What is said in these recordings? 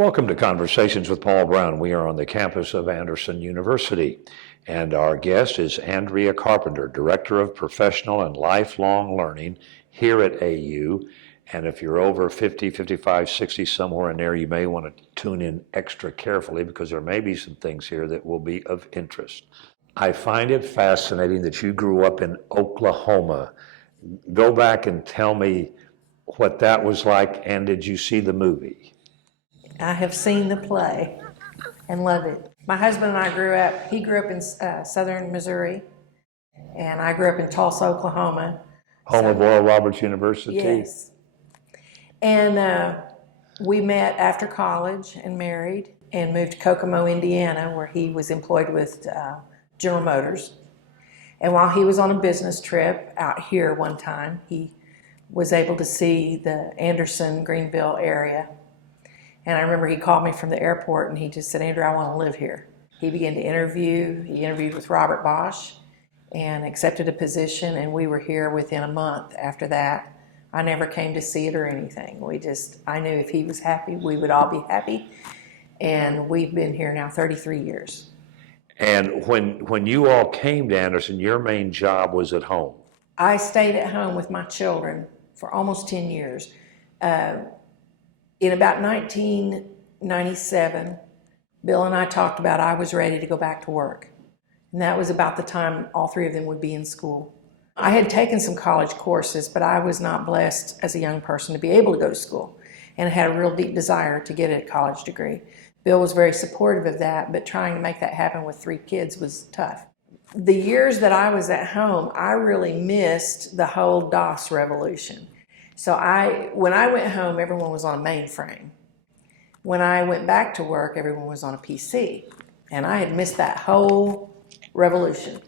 Welcome to Conversations with Paul Brown. We are on the campus of Anderson University, and our guest is Andrea Carpenter, Director of Professional and Lifelong Learning here at AU. And if you're over 50, 55, 60, somewhere in there, you may want to tune in extra carefully because there may be some things here that will be of interest. I find it fascinating that you grew up in Oklahoma. Go back and tell me what that was like, and did you see the movie? I have seen the play and love it. My husband and I he grew up in southern Missouri, and I grew up in Tulsa, Oklahoma. Home of Oral Roberts University? Yes. And we met after college and married and moved to Kokomo, Indiana, where he was employed with General Motors. And while he was on a business trip out here one time, he was able to see the Anderson, Greenville area. And I remember he called me from the airport and he just said, "Andrea, I want to live here." He began to interview. He interviewed with Robert Bosch and accepted a position, and we were here within a month after that. I never came to see it or anything. I knew if he was happy, we would all be happy. And we've been here now 33 years. And when you all came to Anderson, your main job was at home. I stayed at home with my children for almost 10 years. In about 1997, Bill and I talked about I was ready to go back to work. And that was about the time all three of them would be in school. I had taken some college courses, but I was not blessed as a young person to be able to go to school and had a real deep desire to get a college degree. Bill was very supportive of that, but trying to make that happen with three kids was tough. The years that I was at home, I really missed the whole DOS revolution. So when I went home, everyone was on a mainframe. When I went back to work, everyone was on a PC. And I had missed that whole revolution.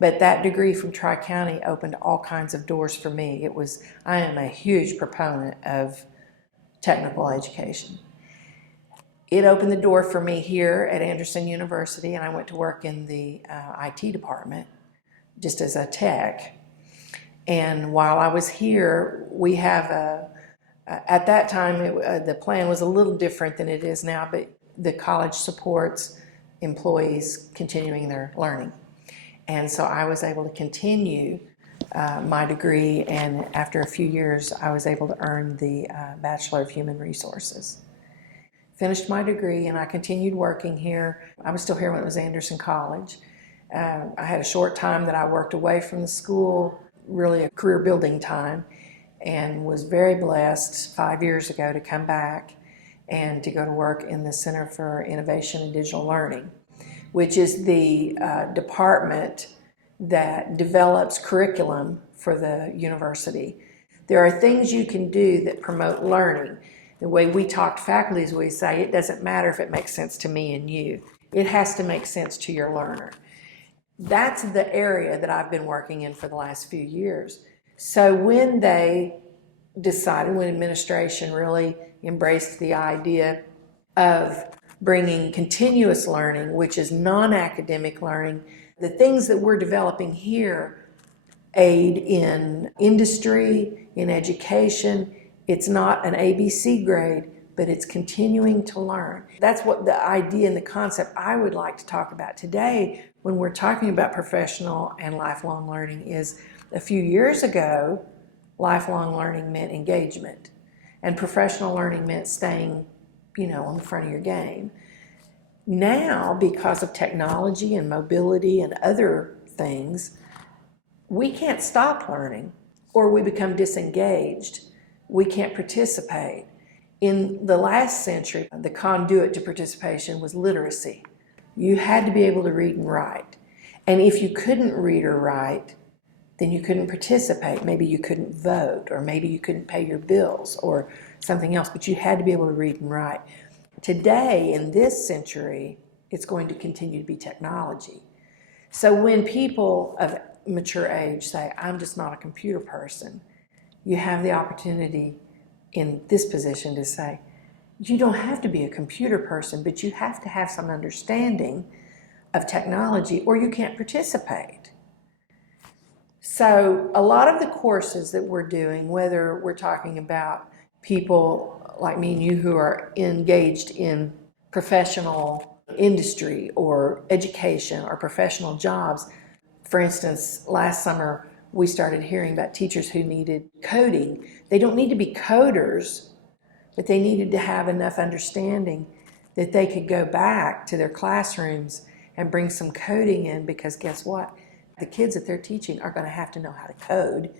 But that degree from Tri-County opened all kinds of doors for me. I am a huge proponent of technical education. It opened the door for me here at Anderson University, and I went to work in the IT department just as a tech. And while I was here, we have at that time, the plan was a little different than it is now, but the college supports employees continuing their learning. And so I was able to continue my degree, and after a few years, I was able to earn the Bachelor of Human Resources. Finished my degree, and I continued working here. I was still here when it was Anderson College. I had a short time that I worked away from the school, really a career building time, and was very blessed 5 years ago to come back and to go to work in the Center for Innovation and Digital Learning, which is the department that develops curriculum for the university. There are things you can do that promote learning. The way we talk to faculty is we say, it doesn't matter if it makes sense to me and you. It has to make sense to your learner. That's the area that I've been working in for the last few years. So when administration really embraced the idea of bringing continuous learning, which is non-academic learning, the things that we're developing here aid in industry, in education. It's not an ABC grade, but it's continuing to learn. That's what the idea and the concept I would like to talk about today when we're talking about professional and lifelong learning is a few years ago, lifelong learning meant engagement, and professional learning meant staying, on the front of your game. Now, because of technology and mobility and other things, we can't stop learning or we become disengaged. We can't participate. In the last century, the conduit to participation was literacy. You had to be able to read and write. And if you couldn't read or write, then you couldn't participate. Maybe you couldn't vote, or maybe you couldn't pay your bills or something else, but you had to be able to read and write. Today, in this century, it's going to continue to be technology. So when people of mature age say, "I'm just not a computer person," you have the opportunity in this position to say, you don't have to be a computer person, but you have to have some understanding of technology or you can't participate. So a lot of the courses that we're doing, whether we're talking about people like me and you who are engaged in professional industry or education or professional jobs. For instance, last summer we started hearing about teachers who needed coding. They don't need to be coders, but they needed to have enough understanding that they could go back to their classrooms and bring some coding in, because guess what? The kids that they're teaching are going to have to know how to code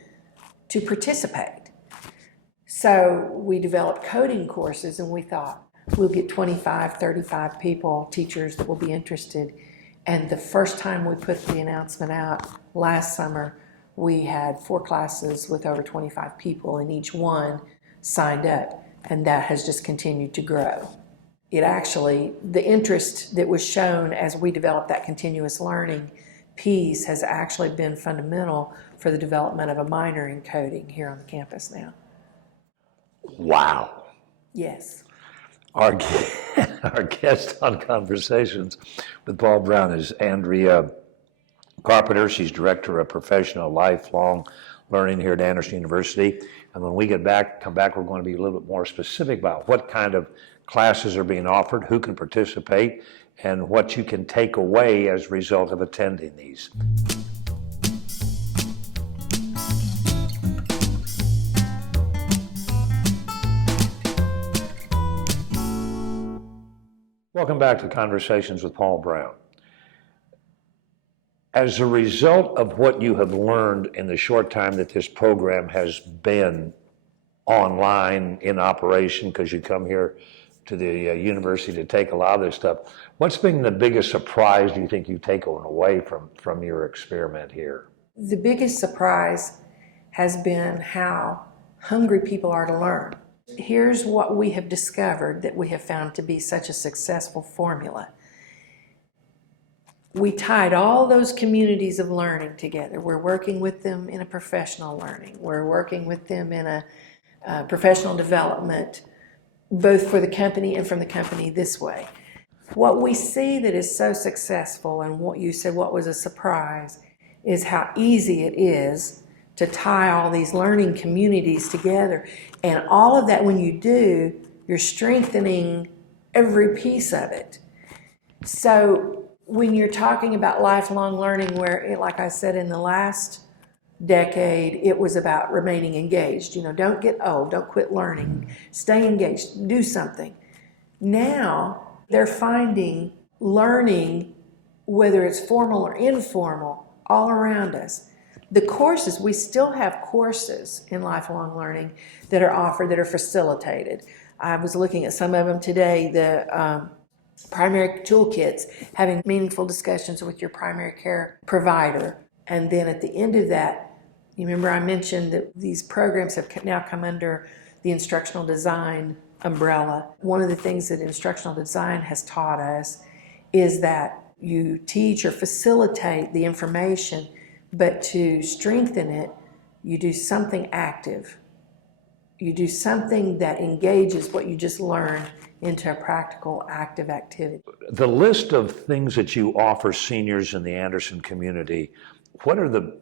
to participate. So we developed coding courses, and we thought we'll get 25, 35 people, teachers that will be interested. And the first time we put the announcement out last summer, we had 4 classes with over 25 people, and each one signed up, and that has just continued to grow. It actually, the interest that was shown as we developed that continuous learning piece has actually been fundamental for the development of a minor in coding here on the campus now. Wow. Yes. Our guest on Conversations with Paul Brown is Andrea Carpenter. She's Director of Professional Lifelong Learning here at Anderson University. And when we come back, we're going to be a little bit more specific about what kind of classes are being offered, who can participate, and what you can take away as a result of attending these. Welcome back to Conversations with Paul Brown. As a result of what you have learned in the short time that this program has been online in operation, because you come here to the university to take a lot of this stuff, what's been the biggest surprise do you think you've taken away from your experiment here? The biggest surprise has been how hungry people are to learn. Here's what we have discovered that we have found to be such a successful formula. We tied all those communities of learning together. We're working with them in a professional learning. We're working with them in a professional development, both for the company and from the company this way. What we see that is so successful, and what you said, what was a surprise, is how easy it is to tie all these learning communities together. And all of that, when you do, you're strengthening every piece of it. So when you're talking about lifelong learning, where, like I said, in the last decade, it was about remaining engaged. Don't get old, don't quit learning, stay engaged, do something. Now, they're finding learning, whether it's formal or informal, all around us. The courses, we still have courses in lifelong learning that are offered, that are facilitated. I was looking at some of them today, the primary toolkits, having meaningful discussions with your primary care provider. And then at the end of that, you remember I mentioned that these programs have now come under the Instructional Design umbrella. One of the things that Instructional Design has taught us is that you teach or facilitate the information, but to strengthen it, you do something active. You do something that engages what you just learned into a practical, active activity. The list of things that you offer seniors in the Anderson community, what are the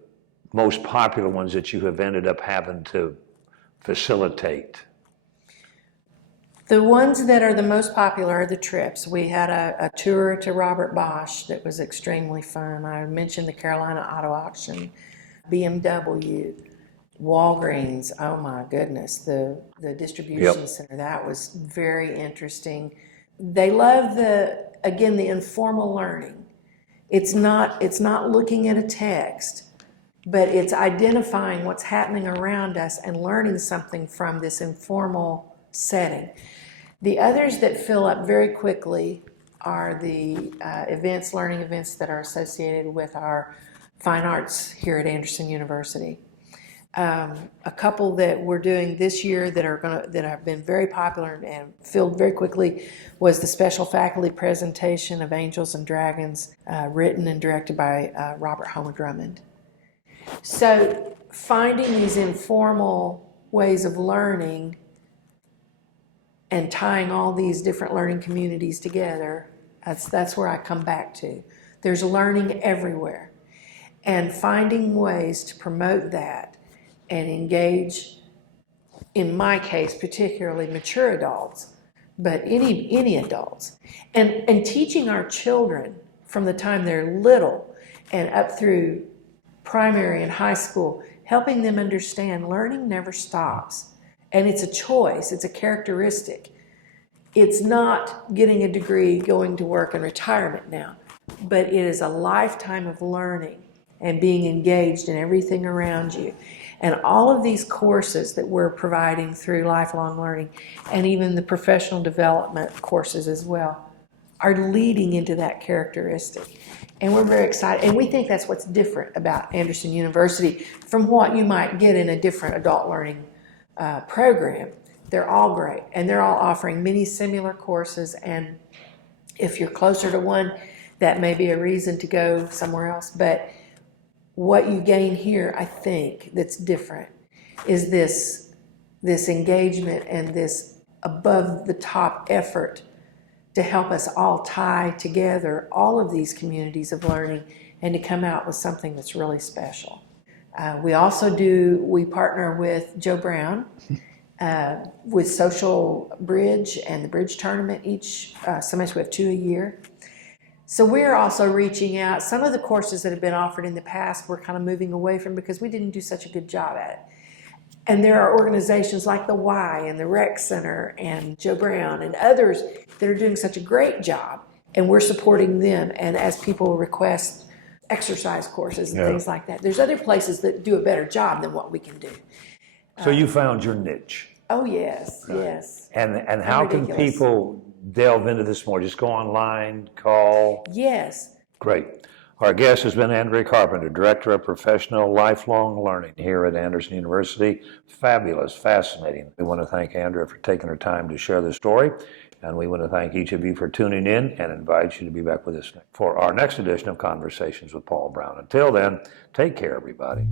most popular ones that you have ended up having to facilitate? The ones that are the most popular are the trips. We had a tour to Robert Bosch that was extremely fun. I mentioned the Carolina Auto Auction, BMW, Walgreens, oh my goodness, the distribution center, that was very interesting. They love the informal learning. It's not looking at a text, but it's identifying what's happening around us and learning something from this informal setting. The others that fill up very quickly are the learning events that are associated with our fine arts here at Anderson University. A couple that we're doing this year that have been very popular and filled very quickly was the special faculty presentation of Angels and Dragons, written and directed by Robert Homer Drummond. So finding these informal ways of learning and tying all these different learning communities together, that's where I come back to. There's learning everywhere. And finding ways to promote that and engage in my case, particularly mature adults, but any adults. And teaching our children from the time they're little and up through primary and high school, helping them understand learning never stops. And it's a choice, it's a characteristic. It's not getting a degree, going to work, and retirement now, but it is a lifetime of learning and being engaged in everything around you. And all of these courses that we're providing through lifelong learning, and even the professional development courses as well, are leading into that characteristic. And we're very excited. And we think that's what's different about Anderson University from what you might get in a different adult learning program. They're all great, and they're all offering many similar courses. And if you're closer to one, that may be a reason to go somewhere else. But what you gain here, I think, that's different is this engagement and this above-the-top effort to help us all tie together all of these communities of learning and to come out with something that's really special. We partner with Joe Brown with Social Bridge and the Bridge Tournament each semester. We have 2 a year. So we're also reaching out. Some of the courses that have been offered in the past we're kind of moving away from because we didn't do such a good job at it. And there are organizations like the Y and the Rec Center and Joe Brown and others that are doing such a great job, and we're supporting them. And as people request exercise courses and things like that, there's other places that do a better job than what we can do. So you found your niche. Oh, yes, yes. And how can people delve into this more? Just go online, call? Yes. Great. Our guest has been Andrea Carpenter, Director of Professional Lifelong Learning here at Anderson University. Fabulous, fascinating. We want to thank Andrea for taking her time to share this story, and we want to thank each of you for tuning in and invite you to be back with us for our next edition of Conversations with Paul Brown. Until then, take care, everybody.